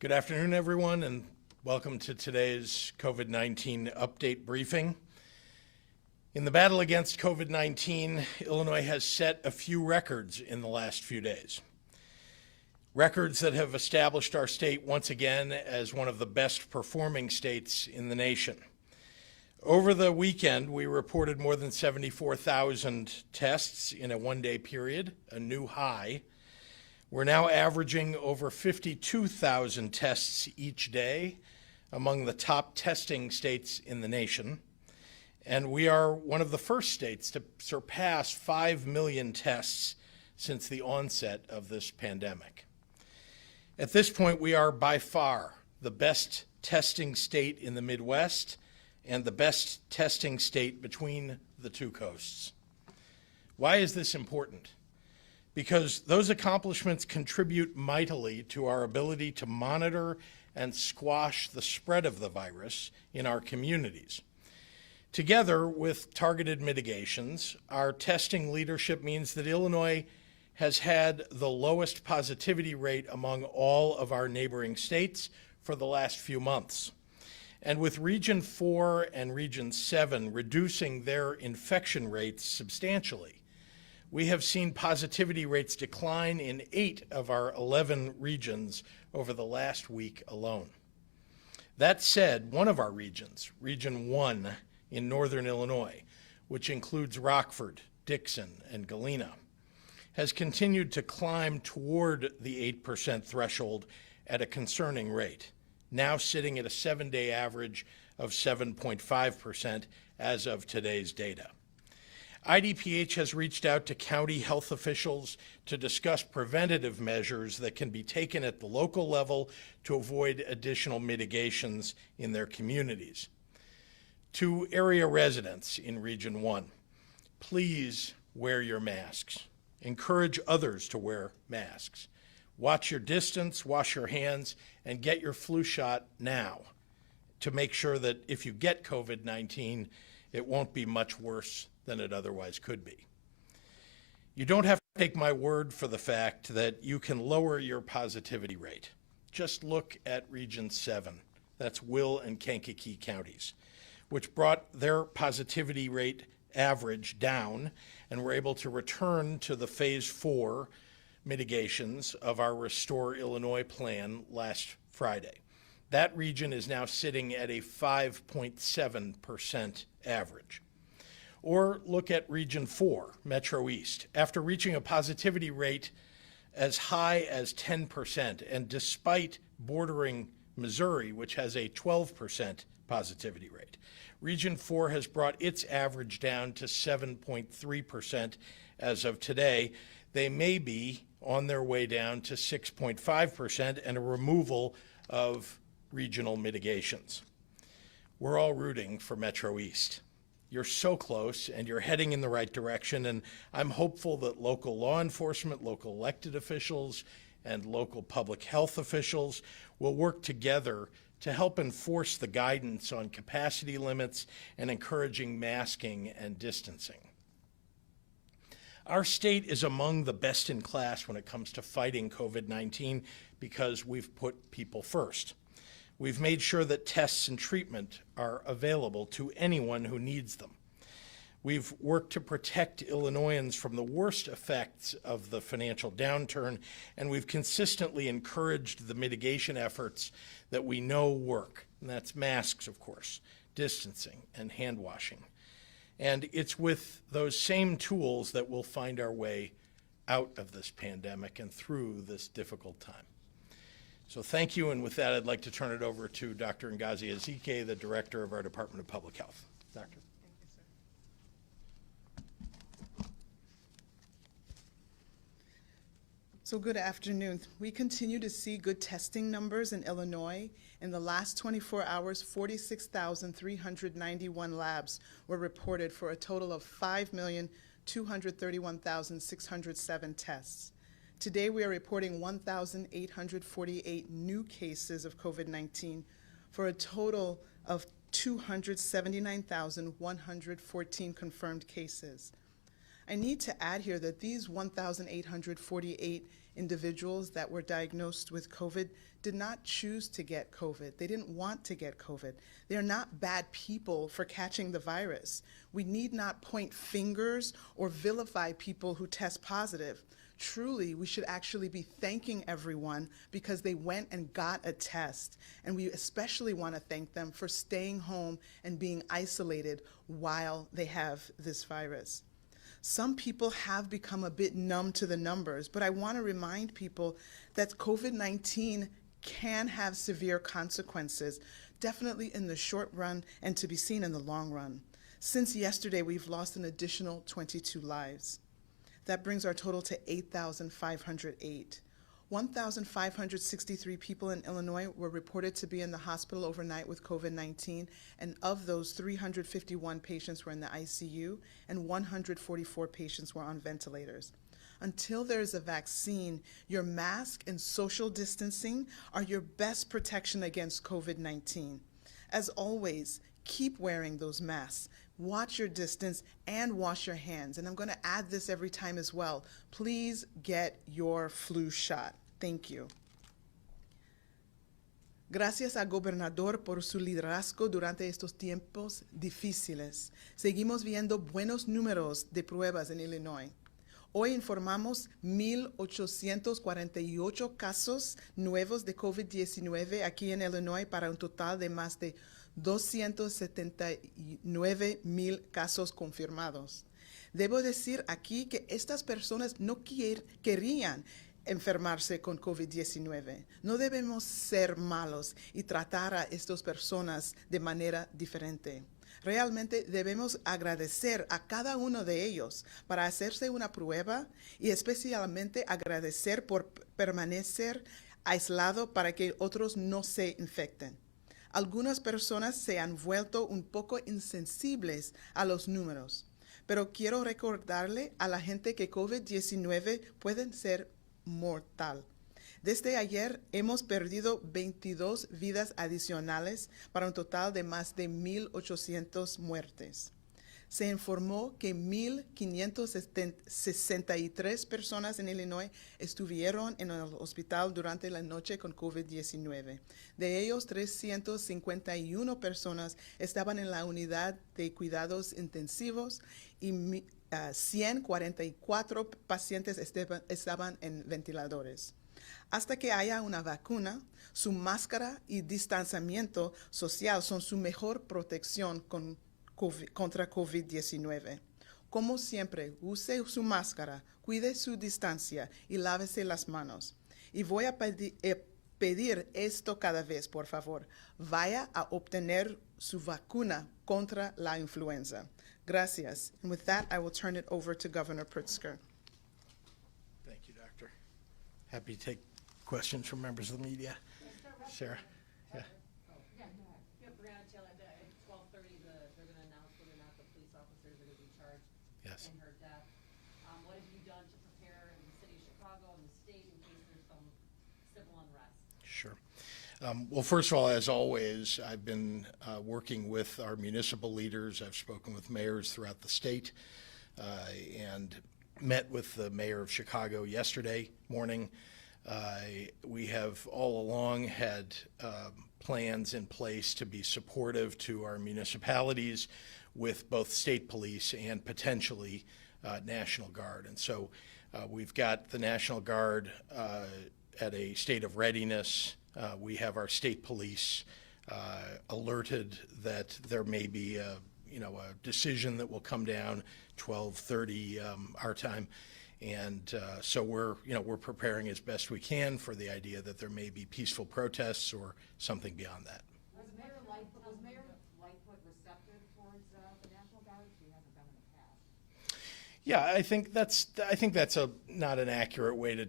Good afternoon, everyone, and welcome to today's COVID-19 update briefing. In the battle against COVID-19, Illinois has set a few records in the last few days. Records that have established our state once again as one of the best performing states in the nation. Over the weekend, we reported more than 74,000 tests in a one-day period, a new high. We're now averaging over 52,000 tests each day, among the top testing states in the nation. And we are one of the first states to surpass 5 million tests since the onset of this pandemic. At this point, we are by far the best testing state in the Midwest and the best testing state between the two coasts. Why is this important? Because those accomplishments contribute mightily to our ability to monitor and squash the spread of the virus in our communities. Together with targeted mitigations, our testing leadership means that Illinois has had the lowest positivity rate among all of our neighboring states for the last few months. And with Region 4 and Region 7 reducing their infection rates substantially, we have seen positivity rates decline in 8 of our 11 regions over the last week alone. That said, one of our regions, Region 1 in northern Illinois, which includes Rockford, Dixon, and Galena, has continued to climb toward the 8% threshold at a concerning rate, now sitting at a 7-day average of 7.5% as of today's data. IDPH has reached out to county health officials to discuss preventative measures that can be taken at the local level to avoid additional mitigations in their communities. To area residents in Region 1, please wear your masks. Encourage others to wear masks. Watch your distance, wash your hands, and get your flu shot now to make sure that if you get COVID-19, it won't be much worse than it otherwise could be. You don't have to take my word for the fact that you can lower your positivity rate. Just look at Region 7, that's Will and Kankakee counties, which brought their positivity rate average down and were able to return to the Phase 4 mitigations of our Restore Illinois plan last Friday. That region is now sitting at a 5.7% average. Or look at Region 4, Metro East. After reaching a positivity rate as high as 10%, and despite bordering Missouri, which has a 12% positivity rate, Region 4 has brought its average down to 7.3% as of today. They may be on their way down to 6.5% and a removal of regional mitigations. We're all rooting for Metro East. You're so close and you're heading in the right direction, and I'm hopeful that local law enforcement, local elected officials, and local public health officials will work together to help enforce the guidance on capacity limits and encouraging masking and distancing. Our state is among the best in class when it comes to fighting COVID-19 because we've put people first. We've made sure that tests and treatment are available to anyone who needs them. We've worked to protect Illinoisans from the worst effects of the financial downturn, and we've consistently encouraged the mitigation efforts that we know work, and that's masks, of course, distancing, and hand washing. And it's with those same tools that we'll find our way out of this pandemic and through this difficult time. So thank you, and with that, I'd like to turn it over to Dr. Ngozi Ezike, the Director of our Department of Public Health. Doctor. Thank you, sir. So good afternoon. We continue to see good testing numbers in Illinois. In the last 24 hours, 46,391 labs were reported for a total of 5,231,607 tests. Today, we are reporting 1,848 new cases of COVID-19 for a total of 279,114 confirmed cases. I need to add here that these 1,848 individuals that were diagnosed with COVID did not choose to get COVID. They didn't want to get COVID. They are not bad people for catching the virus. We need not point fingers or vilify people who test positive. Truly, we should actually be thanking everyone because they went and got a test. And we especially want to thank them for staying home and being isolated while they have this virus. Some people have become a bit numb to the numbers, but I want to remind people that COVID-19 can have severe consequences, definitely in the short run and to be seen in the long run. Since yesterday, we've lost an additional 22 lives. That brings our total to 8,508. 1,563 people in Illinois were reported to be in the hospital overnight with COVID-19, and of those, 351 patients were in the ICU, and 144 patients were on ventilators. Until there is a vaccine, your mask and social distancing are your best protection against COVID-19. As always, keep wearing those masks. Watch your distance and wash your hands. And I'm going to add this every time as well. Please get your flu shot. Thank you. Gracias al gobernador por su liderazgo durante estos tiempos difíciles. Seguimos viendo buenos números de pruebas en Illinois. Hoy informamos 1,848 casos nuevos de COVID-19 aquí en Illinois para un total de más de 279,000 casos confirmados. Debo decir aquí que estas personas no querían enfermarse con COVID-19. No debemos ser malos y tratar a estas personas de manera diferente. Realmente debemos agradecer a cada uno de ellos para hacerse una prueba y especialmente agradecer por permanecer aislado para que otros no se infecten. Algunas personas se han vuelto un poco insensibles a los números, pero quiero recordarle a la gente que COVID-19 puede ser mortal. Desde ayer hemos perdido 22 vidas adicionales para un total de más de 1,800 muertes. Se informó que 1,563 personas en Illinois estuvieron en el hospital durante la noche con COVID-19. De ellos, 351 personas estaban en la unidad de cuidados intensivos y 144 pacientes estaban en ventiladores. Hasta que haya una vacuna, su máscara y distanciamiento social son su mejor protección contra COVID-19. Como siempre, use su máscara, cuide su distancia y lávese las manos. Y voy a pedir esto cada vez, por favor. Vaya a obtener su vacuna contra la influenza. Gracias. And with that, I will turn it over to Governor Pritzker. Thank you, Doctor. Happy to take questions from members of the media. Sarah? Yeah. Yep, we're gonna tell at 12:30, they're gonna announce whether or not the police officers are gonna be charged Yes. in her death. What have you done to prepare in the city of Chicago and the state in case there's some civil unrest? Sure. Well, first of all, as always, I've been working with our municipal leaders. I've spoken with mayors throughout the state and met with the mayor of Chicago yesterday morning. We have all along had plans in place to be supportive to our municipalities with both state police and potentially National Guard. And so we've got the National Guard at a state of readiness. We have our state police alerted that there may be a decision that will come down 12:30 our time. And so we're preparing as best we can for the idea that there may be peaceful protests or something beyond that. Was Mayor Lightfoot receptive towards the National Guard? She hasn't been in the past. Yeah, I think that's not an accurate way to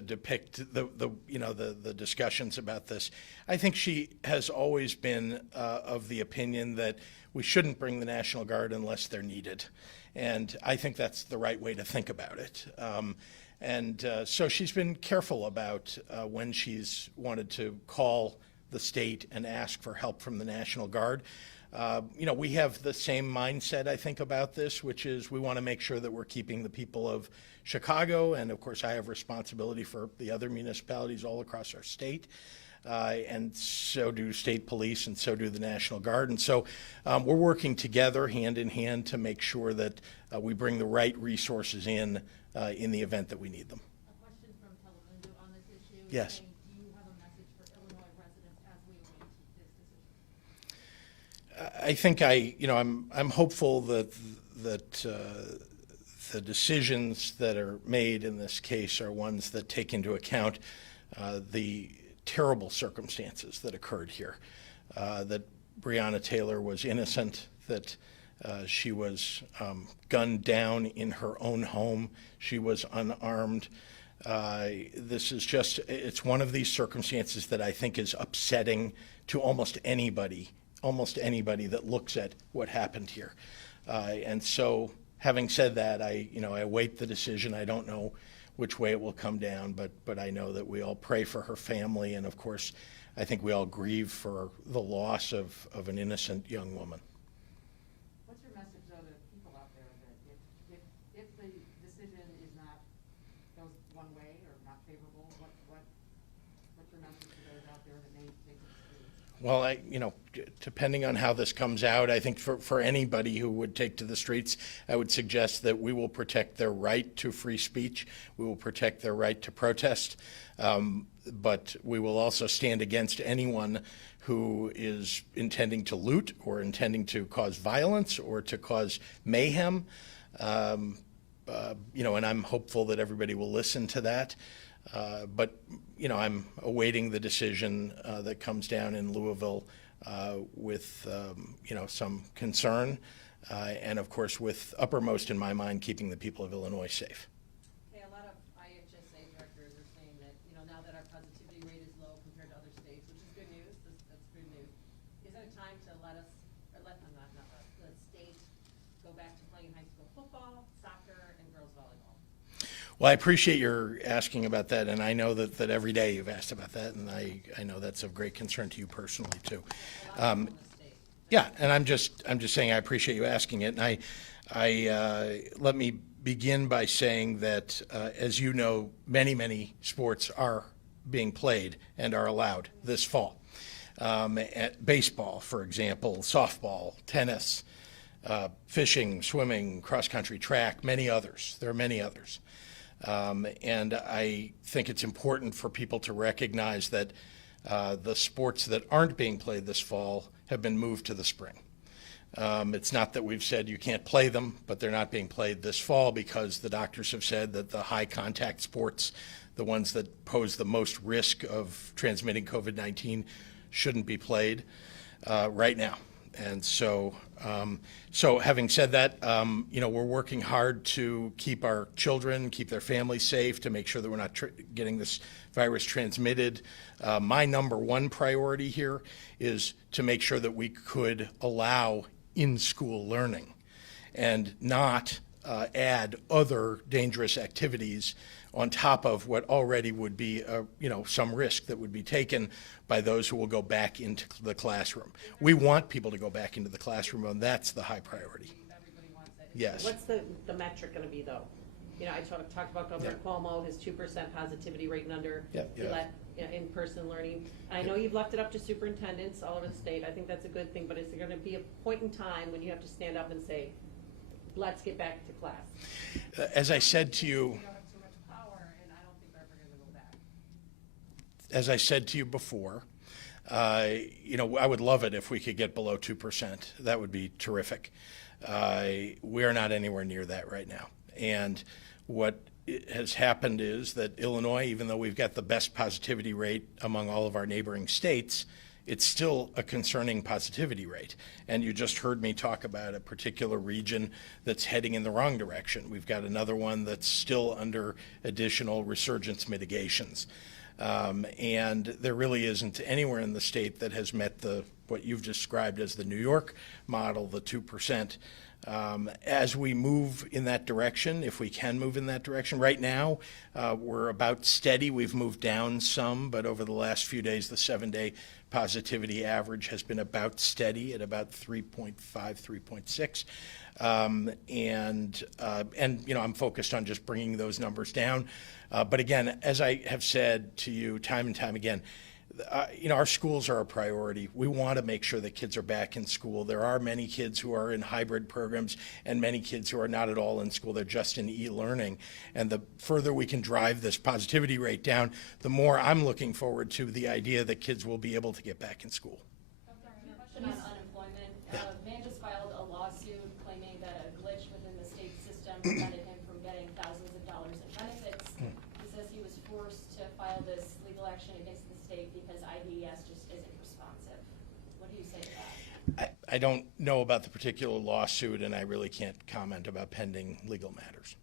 depict the discussions about this. I think she has always been of the opinion that we shouldn't bring the National Guard unless they're needed. And I think that's the right way to think about it. So she's been careful about when she's wanted to call the state and ask for help from the National Guard. We have the same mindset, I think, about this, which is we want to make sure that we're keeping the people of Chicago, and of course I have responsibility for the other municipalities all across our state. And so do state police, and so do the National Guard. And so we're working together hand in hand to make sure that we bring the right resources in the event that we need them. A question from Telemundo on this issue. Yes. Saying, do you have a message for Illinois residents as we await this decision? I think I'm hopeful that the decisions that are made in this case are ones that take into account the terrible circumstances that occurred here, that Breonna Taylor was innocent, that she was gunned down in her own home, she was unarmed. This is just, it's one of these circumstances that I think is upsetting to almost anybody that looks at what happened here. And so, having said that, I await the decision. I don't know which way it will come down, but I know that we all pray for her family, and of course, I think we all grieve for the loss of an innocent young woman. What's your message, though, to people out there that if the decision is not, goes one way or not favorable, what's your message to those out there that may take the streets? Well, depending on how this comes out, I think for anybody who would take to the streets, I would suggest that we will protect their right to free speech. We will protect their right to protest. But we will also stand against anyone who is intending to loot or intending to cause violence or to cause mayhem. And I'm hopeful that everybody will listen to that. But I'm awaiting the decision that comes down in Louisville with, some concern, and of course with uppermost in my mind, keeping the people of Illinois safe. Okay, a lot of IHSA directors are saying that, now that our positivity rate is low compared to other states, which is good news, that's good news, is it a time to let us, or let, not us, the state go back to playing high school football, soccer, and girls volleyball? Well, I appreciate your asking about that, and I know that every day you've asked about that, and I know that's of great concern to you personally too. A lot of people in the state. Yeah, and I'm just saying I appreciate you asking it, and I let me begin by saying that as you know, many sports are being played and are allowed this fall. At baseball, for example, softball, tennis, fishing, swimming, cross country, track, many others. There are many others. And I think it's important for people to recognize that the sports that aren't being played this fall have been moved to the spring. It's not that we've said you can't play them, but they're not being played this fall because the doctors have said that the high contact sports, the ones that pose the most risk of transmitting COVID-19, shouldn't be played right now. And so, having said that, we're working hard to keep our children, keep their families safe, to make sure that we're not getting this virus transmitted. My number one priority here is to make sure that we could allow in-school learning and not add other dangerous activities on top of what already would be, some risk that would be taken by those who will go back into the classroom. We want people to go back into the classroom, and that's the high priority. Everybody wants that. Yes. What's the metric gonna be, though? I talked about Governor Cuomo, his 2% positivity rate and under. Yep, He yeah. let in-person learning. I know you've left it up to superintendents all over the state. I think that's a good thing, but is there gonna be a point in time when you have to stand up and say, let's get back to class? As I said to you, We don't have too much power, and I don't think we're ever gonna go back. as I said to you before, I would love it if we could get below 2%. That would be terrific. We are not anywhere near that right now. And what has happened is that Illinois, even though we've got the best positivity rate among all of our neighboring states, it's still a concerning positivity rate. And you just heard me talk about a particular region that's heading in the wrong direction. We've got another one that's still under additional resurgence mitigations. And there really isn't anywhere in the state that has met what you've described as the New York model, the 2%. As we move in that direction, if we can move in that direction, right now we're about steady. We've moved down some, but over the last few days, the 7-day positivity average has been about steady at about 3.5, 3.6. And you know, I'm focused on just bringing those numbers down. But again, as I have said to you time and time again, you know, our schools are a priority. We want to make sure that kids are back in school. There are many kids who are in hybrid programs and many kids who are not at all in school. They're just in e-learning. And the further we can drive this positivity rate down, the more I'm looking forward to the idea that kids will be able to get back in school. Question on unemployment. Man just filed a lawsuit claiming that a glitch within the state system prevented him from getting thousands of dollars in benefits. He says he was forced to file this legal action against the state because IDES just isn't responsive. What do you say to that? I don't know about the particular lawsuit, and I really can't comment about pending legal matters.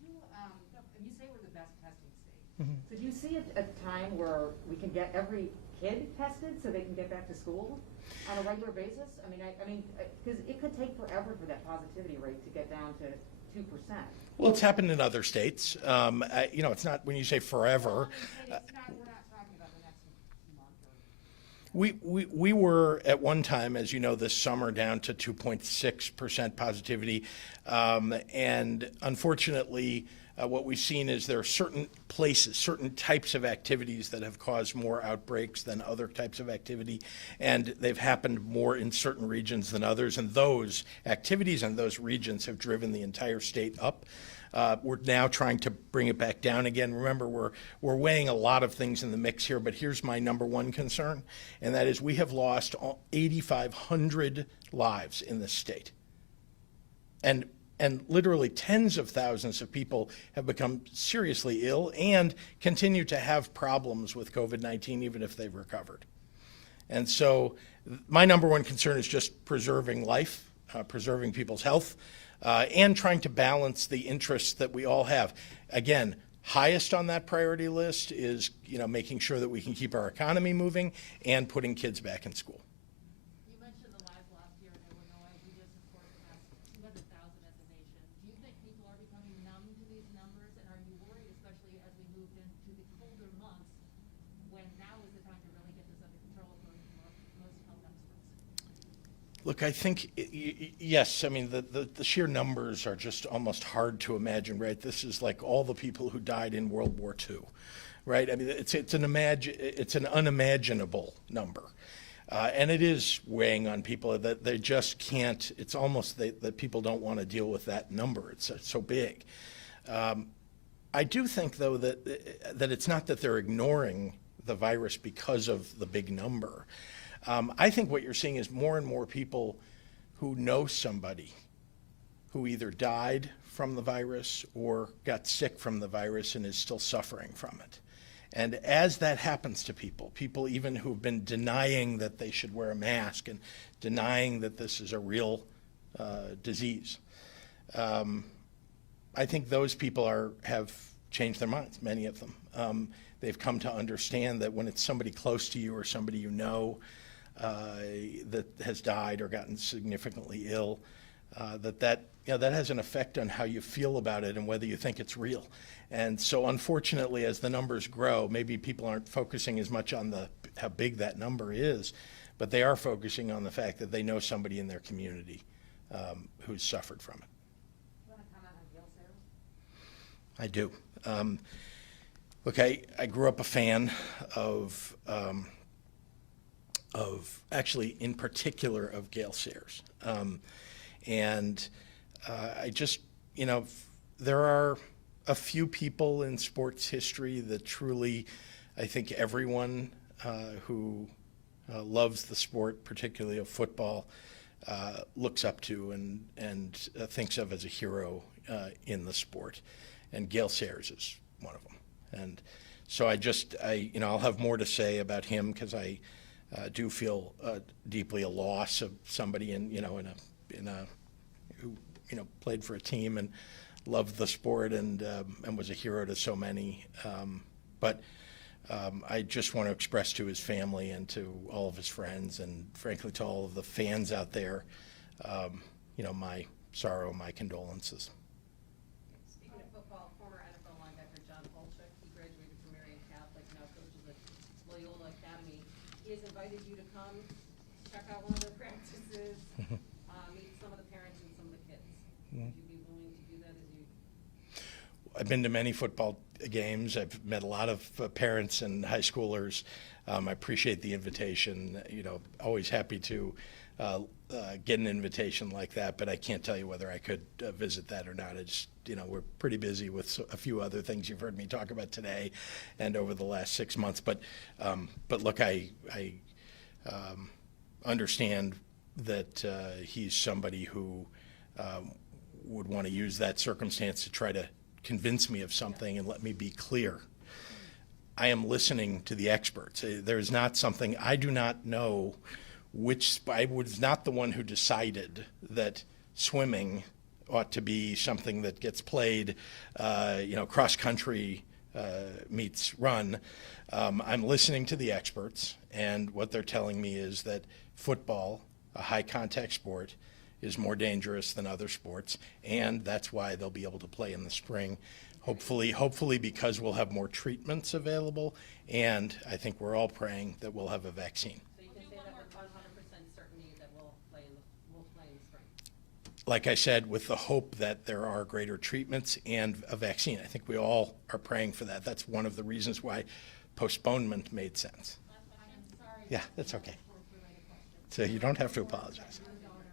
You say we're the best testing state. So do you see a time where we can get every kid tested so they can get back to school on a regular basis? I mean, because it could take forever for that positivity rate to get down to 2%. Well, it's happened in other states. You know, it's not, when you say forever. We're not talking about the next month or. We were at one time, as you know, this summer down to 2.6% positivity. And unfortunately, what we've seen is there are certain places, certain types of activities that have caused more outbreaks than other types of activity, and they've happened more in certain regions than others, and those activities and those regions have driven the entire state up. We're now trying to bring it back down again. Remember, we're weighing a lot of things in the mix here, but here's my number one concern, and that is we have lost 8,500 lives in this state. And literally tens of thousands of people have become seriously ill and continue to have problems with COVID-19 even if they've recovered. And so my number one concern is just preserving life, preserving people's health, and trying to balance the interests that we all have. Again, highest on that priority list is, you know, making sure that we can keep our economy moving and putting kids back in school. You mentioned the lives lost here in Illinois. We just, of course, passed 200,000 as a nation. Do you think people are becoming numb to these numbers? And are you worried, especially as we move into the colder months, when now is the time to really get this under control according to most health experts? Look, I think, yes, I mean, the sheer numbers are just almost hard to imagine, right? This is like all the people who died in World War II, right? I mean, it's an unimaginable number. And it is weighing on people that they just can't, it's almost that people don't want to deal with that number. It's so big. I do think, though, that it's not that they're ignoring the virus because of the big number. I think what you're seeing is more and more people who know somebody who either died from the virus or got sick from the virus and is still suffering from it. And as that happens to people even who've been denying that they should wear a mask and denying that this is a real disease, I think those people have changed their minds, many of them. They've come to understand that when it's somebody close to you or somebody you know that has died or gotten significantly ill, that has an effect on how you feel about it and whether you think it's real. And so unfortunately, as the numbers grow, maybe people aren't focusing as much on how big that number is, but they are focusing on the fact that they know somebody in their community who's suffered from it. You want to comment on Gail Sayers? I do. Look, I grew up a fan of actually, in particular, of Gail Sayers. And I just, you know, there are a few people in sports history that truly, I think everyone who loves the sport, particularly of football, looks up to and thinks of as a hero in the sport. And Gail Sayers is one of them. And so I'll have more to say about him because I do feel deeply a loss of somebody who played for a team and loved the sport and was a hero to so many. But I just want to express to his family and to all of his friends and frankly to all of the fans out there, my sorrow, my condolences. Speaking of football, former NFL linebacker John Bolchuk, he graduated from Marian Catholic, now coaches at Loyola Academy. He has invited you to out one of their practices, meet some of the parents and some of the kids. Would you be willing to do that as you? I've been to many football games. I've met a lot of parents and high schoolers. I appreciate the invitation. Always happy to get an invitation like that, but I can't tell you whether I could visit that or not. It's, we're pretty busy with a few other things you've heard me talk about today and over the last 6 months. But look, I understand that he's somebody who would want to use that circumstance to try to convince me of something. And let me be clear. I am listening to the experts. There is not something, I do not know I was not the one who decided that swimming ought to be something that gets played, cross country meets run. I'm listening to the experts, and what they're telling me is that football, a high contact sport, is more dangerous than other sports, and that's why they'll be able to play in the spring. Hopefully because we'll have more treatments available, and I think we're all praying that we'll have a vaccine. So you can say that with 100% certainty that we'll play in the spring? Like I said, with the hope that there are greater treatments and a vaccine. I think we all are praying for that. That's one of the reasons why postponement made sense. I'm sorry. Yeah, that's okay. Sports-related question. So you don't have to apologize. Your daughter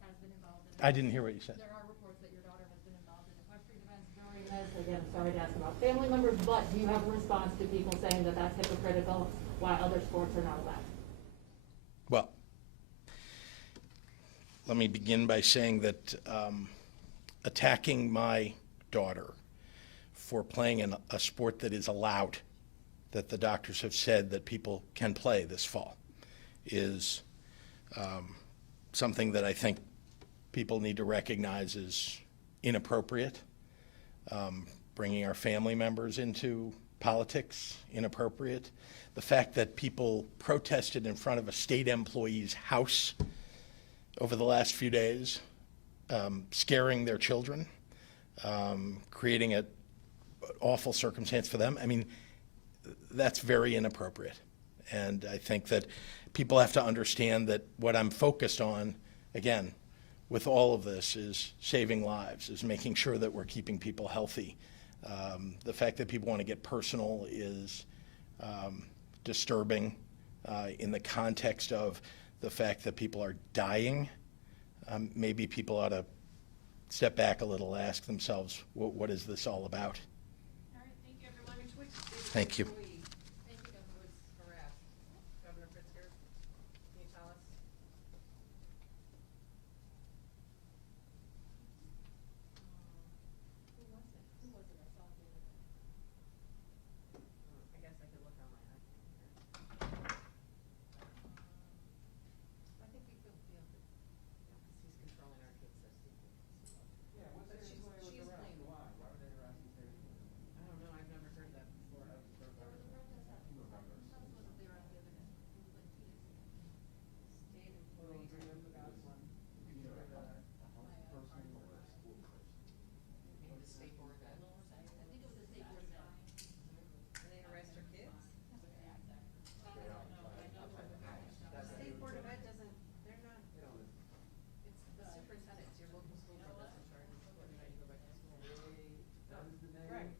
has been involved in. I didn't hear what you said. There are reports that your daughter has been involved in equestrian events during Again, I'm sorry to ask about family members, but do you have a response to people saying that that's hypocritical while other sports are not allowed? Well, let me begin by saying that attacking my daughter for playing in a sport that is allowed, that the doctors have said that people can play this fall, is something that I think people need to recognize as inappropriate. Bringing our family members into politics, inappropriate. The fact that people protested in front of a state employee's house over the last few days, scaring their children, creating an awful circumstance for them. I mean, that's very inappropriate. And I think that people have to understand that what I'm focused on, again, with all of this, is saving lives, is making sure that we're keeping people healthy. The fact that people want to get personal is disturbing in the context of the fact that people are dying. Maybe people ought to step back a little, ask themselves, what is this all about? All right, thank you, everyone. Which Thank you. employee Thank you, Governor. was harassed? Governor Pritzker, can you tell us? Who was it? Who was it? I saw it the other day. I guess I could look on my iPad here. I think we feel that, because he's controlling our kids, that's the. Yeah, what's But their she's employee was claiming. harassed? Why? Why were they harassing their employee? I don't know, I've never heard that before. That was the There was a protest out. Two November. Sounds wasn't there out the other day. It was like 2 days ago. State Well, employee. do them about one. You can either a house person or a school person. Maybe the state board of ed. I think it was a state board of ed. And they harassed our kids? They outside the house. The state board of ed doesn't, they're not, They don't listen. it's the superintendent, it's your local school board that's in charge of whether or not you go back to school. That is the name. Right.